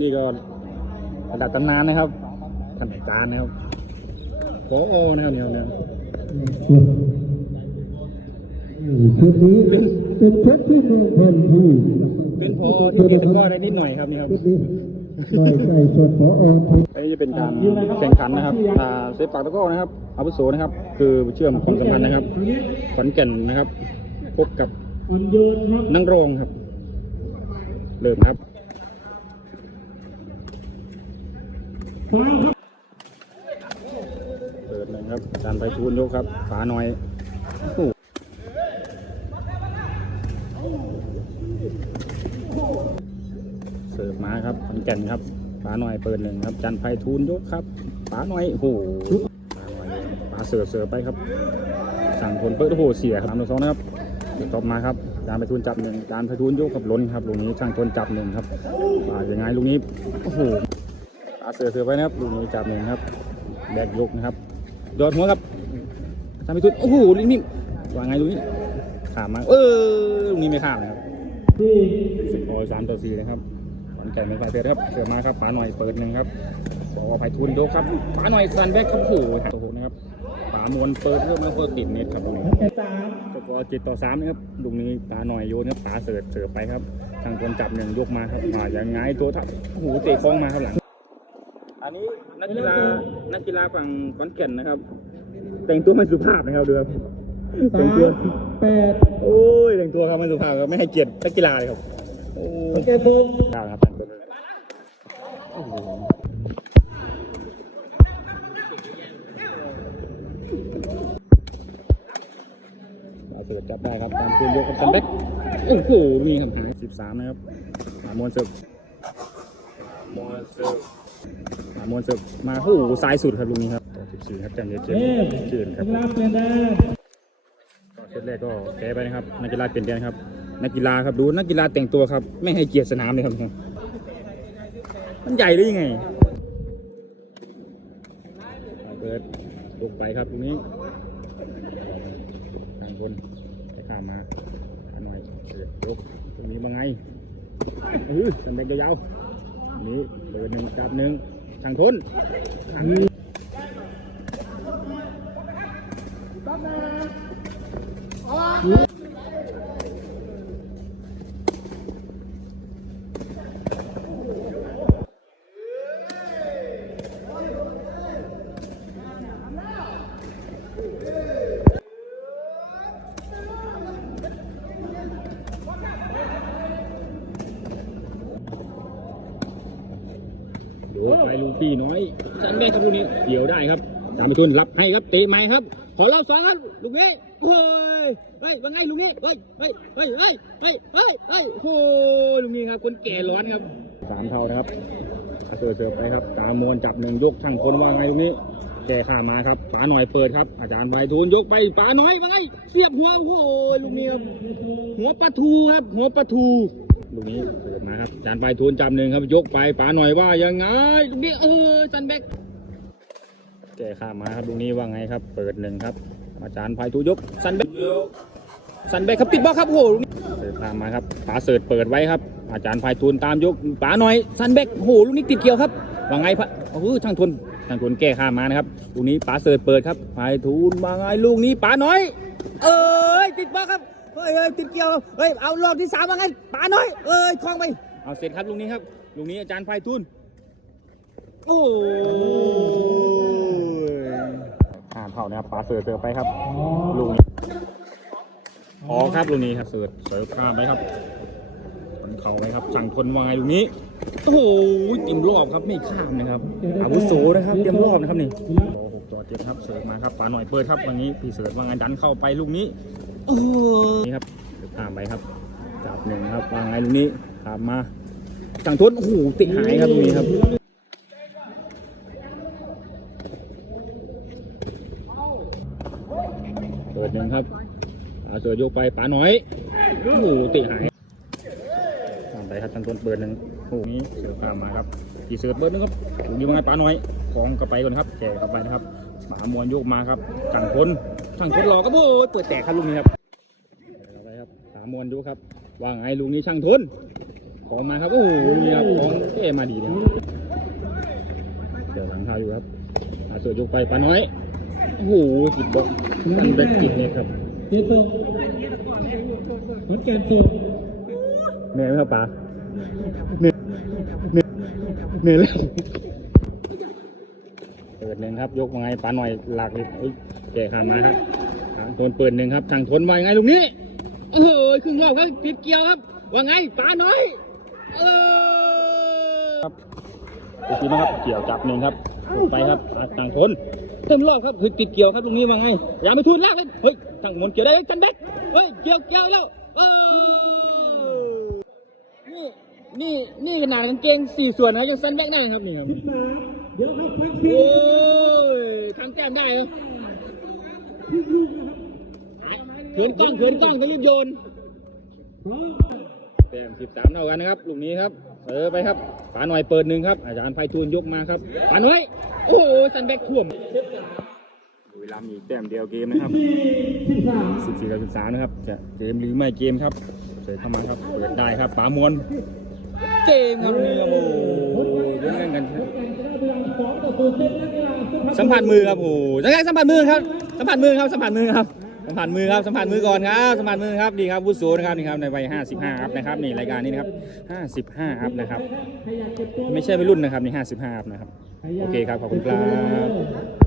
นี่ก็ระดับตำนานนะครับท่านอาจารย์นะครับโอ้โอนะครับเนี่ยเนี่ยชุดนี้เป็นเป็นชุดที่มีเพิ่มที่เป็นพอที่เก็บตะกร้อได้นิดหน่อยครับนี่ครับชุดนี้ได้ใส่ส่วนขององค์ที่อันนี้จะเป็นการแข่งขันนะครับอ่าเซฟปากตะกร้อนะครับอาวุโสนะครับ คือเชื่อมความสัมพันธ์นะครับขอนแก่นนะครับ พบกับอันโยนครับนังรองครับ เริ่มครับ ฟ้าครับ เปิดหนึ่งครับอาจารย์ไปทูลยกครับฝาหน่อยโอ้โหเสิร์ฟมาครับขอนแก่นครับฝาหน่อยเปิดหนึ่งครับอาจันไพฑูรย์ยกครับฝาหน่อยโอ้โหฝาหน่อยฝาเสิร์ฟเสิร์ฟไปครับ สั่งผลเปิดโอ้โหเสียครับสามต่อสองนะครับเดี๋ยวตบมาครับอาจารย์ไพฑูรย์จับหนึ่งอาจารย์ไพฑูรย์ยกกับล้นครับลูกนี้ช่างทนจับหนึ่งครับฝาอย่างไงลูกนี้โอ้โห ฝาเสิร์ฟเสิร์ฟไปนะครับลูกนี้จับหนึ่งครับแบกยกนะครับยอดหัวครับทำไปทุนโอ้โหลิงนี่วางไงลูกนี้ขามมาเออลูกนี้ไม่ข้ามนะครับสิบพอสามต่อสี่นะครับขอนแก่นเป็นฝ่ายเปิดครับเสิร์ฟมาครับป๋าหน่อยเปิดหนึ่งครับบอกว่าไผ่ทุนโดครับป๋าหน่อยซันแบ็ครับโอ้โหโอ้โหนะครับป๋ามวนเปิดเพิ่มแล้วก็ติดเน็ตครับลูกนี้สามสกอร์เจ็ดต่อสามนะครับลูกนี้ป๋าหน่อยโยนครับป๋าเสิร์ฟเสิร์ฟไปครับทางคนจับหนึ่งยกมาครับอ่าอย่างไงตัวทับโอ้โหเตะคล้องมาครับหลัง นนี้นักกีฬานักกีฬาฝั่งขอนแก่นนะครับ แต่งตัวไม่สุภาพนะครับดูครับสาแต่งมตัวแปดโอ้ยแต่งตัวครับไม่สุภาพครับไม่ให้เกียรตินักกีฬาเลยครับโอ้โอยเคพงศ์ได้ครับแต่งตัวเลยโอ้โหเอาเสือจับได้ครับตามคืนยกกับตันเบ็กโอ้โหนี่ครับหายสิบสามนะครับหามวนเสิร์ฟมวนเสิร์ฟหา มวนเสิร์ฟมาโอ้โหซ้ายสุดครับลูกนี้ครับต่อสิบสี่ครับจันเยเจเทพเกินครับนักกีฬาเปลี่ยนแดนก็เซตแรกก็แก้ไปนะครับนักกีฬาเปลี่ยนแปลงครับนักกีฬาครับดูนักกีฬาแต่งตัวครับ ไม่ให้เกียรติสนามเลยครับมันใหญ่หรือยังไงเอาเปิดยกไปครับตรงนี้ทางคนไปข้ามมาอันหน่อยเปิดยกตรงนี้มาไงเออทำแบงยาวๆอันนี้เปิดหนึ่งจับหนึ่ง ทางคนทางโดดไปลูก พี่น้อยสันเบครับลูกนี้เกี่ยวได้ครับตามไปทุนรับให้ครับเตะไม้ครับ ขอรอบสองครับลูกนี้เฮ้ยเฮ้ยว่าไงลูกนี้เฮ้ยเฮ้ยเฮ้ยเฮ้ยเฮ้ยเฮ้ยเฮ้ยโอ้ยลูกนี้ครับคนแก่ร้อนครับสามเท่านะครับเสิร์ฟเสิร์ฟไปครับตามมวนจับหนึ่งยกทั้งคนว่าไงลูกนี้แก่ข้ามาครับป๋าหน่อยเปิดครับ อาจารย์ไวทูลยกไปป๋าน้อยว่าไง เสียบหัวโอ้โหลูกนี้ครับหัวปลาทูครับ หัวปลาทู ลูกนี้เปิดมาครับจารย์ไวทูลจำหนึ่งครับยกไปป๋าหน่อยว่ายังไงลูกนี้เออจันแบกแก่ข้ามาครับลูกนี้ว่าไงครับ เปิดหนึ่งครับ อาจารย์ไวทูยกซันแบกซันแบกครับติดบล็อกครับโอ้โหลูกนี้เสิร์ฟข้ามมาครับป๋าเสิร์ฟเปิดไว้ครับ อาจารย์ไพฑูรย์ตามยกป๋าหน่อยซันแบกโอ้โหลูกนี้ติดเกี่ยวครับว่าไงพระโอ้โหช่างทนทางคนแก้ข้ามมานะครับลูกนี้ป๋าเสิร์ฟเปิดครับไฟทูนมาไงลูกนี้ป๋าหน้อย เอ้ยติดบล็อกครับ เฮ้ยเฮ้ยติดเกี่ยวเฮ้ยเอารอบที่สามมาไงป๋าน้อยเอ้ยคล้องไปเอาเสร็จครับลูกนี้ครับลูกนี้อาจารย์ไฟทูนโอ้ยห้ามเข้านะครับป๋าเสิร์ฟเสิร์ฟไปครับลูกนี้ออกครับลูกนี้ครับเสิร์ฟเสิร์ฟข้ามไปครับมันเข่าไปครับสั่งทนว่าไงลูกนี้โอ้โหเตรียมรอบครับไม่ข้ามนะครับอาวุโสนะครับเตรียมรอบนะครับนี่โอ้หกต่อเจ็ดครับเสิร์ฟมาครับป๋าหน่อยเปิดครับวันนี้พี่เสิร์ฟว่าไงดันเข้าไปลูกนี้ โอ้นี่ครับเสิร์ฟข้ามไปครับ จับหนึ่งครับว่าไงลูกนี้ข้ามมาสั่งทนโอ้โหติดหายครับลูกนี้ครับเปิดหนึ่งครับป๋าเสิร์ฟยกไปป๋าหน่อยโอ้โหติดหายตามไปครับทางต้นเปิดหนึ่งโอ้โหนี้เสือข้ามมาครับกี่เสือเปิดหนึงครับถูกดีว่าไงป๋าน้อยของกระไปก่อนครับแก่กระไปนะครับหมามวนโยกมาครับช่างคน ช่างคนรอครับโอ้ยเปิดแตกครับลูกนี้ครับเอาไปครับหามวนดูครับว่าไงลูกนี้ช่างทนของมาครับโอ้โหนี่ครับของเท่มาดีเลยเดี๋ยวหลังเท้าอยู่ครับอาเสือยกไปปาน้อยโอ้โหติดบล็อกมันเป็นติดเน็ตครับเจ็ดส่งขอนแก่นส่งเหนื่อยไหมครับป๋าเหนื่อยเหนื่อยเหนื่อยเลยเปิ ดหนึ่งครับ ยกมาไงปาหน่อยหลักเลยอุ้ยแก่ขามาครับทางทนเปิดหนึ่งครับทางทนมายไงลูกนี้โอ้โหครึ่งรอบครับติดเกียวครับ ว่าไงปาหน้อยเออครับดูสินะครับเกี่ยวจับหนึ่งครับลงไปครับทางทนเต็มรอบครับคือติดเกี่ยวครับตรงนี้ว่าไงอย่าไปทุนลากเลยเฮ้ยทางมนเกี่ยวได้จันเบ็ดเฮ้ยเกี่ยวเกี่ยวแล้วนี่นี่นี่ขนาดกางเกงสี่ส่วนนะยังสั้นแบกได้ครับนี่ครับนมา เดี๋ยวครับพักทีโอ้ยทำแก้มได้เหรอทุกลูกนะครับเขินกล้องเขินกล้องต้องรีบโยนพร้อมแต้มสิบสามเท่ากันนะครับลูกนี้ครับ เออไปครับปาหน่อยเปิดหนึ่งครับ อาจารย์ไพฑูรย์ยกมาครับปาหน่อยโอ้โหซันแบ็กท่วมบุรีรัมย์อีกแต้มเดียวเกมนะครับสี่สิบสามสิบสี่กับสิบสามนะครับจะเกมหรือไม่เกมครับเสิร์ฟเข้ามาครับเปิดได้ครับป๋ามวลเกมครับนี่ครับโอ้โหเล่นกันครับแต่ชนะบุรีรัมย์สองต่อศูนย์เป็นนักกีฬาสุพรรณสัมผัสมือครับโอ้โหยังไงสัมผัสมือครับ สัมผัสมือครับ สัมผัสมือครับ สัมผัสมือครับ สัมผัสมือก่อนครับ สัมผัสมือครับ ดีครับวุฒิสูนะครับนี่ครับ ในวัย55อัพนะครับ นี่รายการนี้นะครับ55อัพนะครับใครอยากเก็บตัวไม่ใช่วัยรุ่นนะครับ นี่55อัพนะครับ โอเคครับ ขอบคุณครับ